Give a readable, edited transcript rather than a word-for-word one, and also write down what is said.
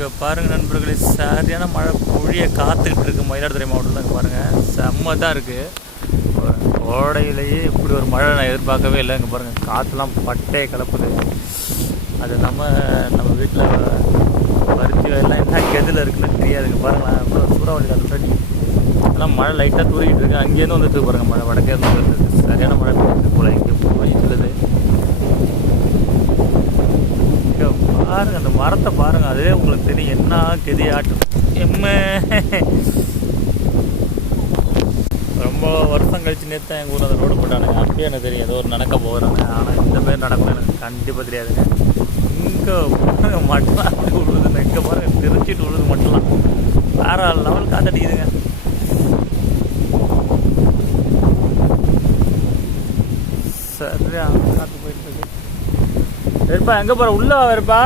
இங்கே பாருங்கள் நண்பர்களே, சரியான மழை பொழிய காத்துக்கிட்டு இருக்கு மயிலாடுதுறை மாவட்டத்தில். இங்கே பாருங்கள், செம்ம தான் இருக்குது. கோடையிலேயே இப்படி ஒரு மழை நான் எதிர்பார்க்கவே இல்லை. இங்கே பாருங்கள், காற்றுலாம் பட்டையை கலப்புது. அது இல்லாமல் நம்ம வீட்டில் பருத்தி எல்லாம் என்ன கெதில் இருக்குன்னு தெரியாதுங்க. பாருங்களேன், அவ்வளோ சூறாவளி காற்று தண்ணி அதெல்லாம் மழை லைட்டாக தூரிக்கிட்டு இருக்கு. அங்கேருந்து வந்துட்டு பாருங்கள், மழை வடக்கே இருந்து வந்துருக்கு. சரியான மழை பெய்யுது போல். இங்கே போய் சொல்லுது. பாருங்க, அந்த மரத்தை பாருங்க, அதுவே உங்களுக்கு தெரியும் என்ன கெதியாட்டும். ரொம்ப வருஷம் கழிச்சு நேற்று எங்கள் ஊரில் அந்த ரோடு போட்டானுங்க. அப்படியே எனக்கு தெரியும் ஏதோ ஒரு நடக்க போகிறாங்க. ஆனால் இந்த மாதிரி நடக்கணும் எனக்கு கண்டிப்பாக தெரியாதுங்க. இங்கே பாருங்க, மட்டும் அப்படி விழுதுங்க. இங்கே பாருங்க, தெரிச்சிட்டு விழுது மட்டும்லாம் வேற லெவல் காத்தடிக்குதுங்க. சரியா காற்று போயிட்டு இருக்கு. வெறுப்பா எங்கே போகிற? உள்ள வெறுப்பா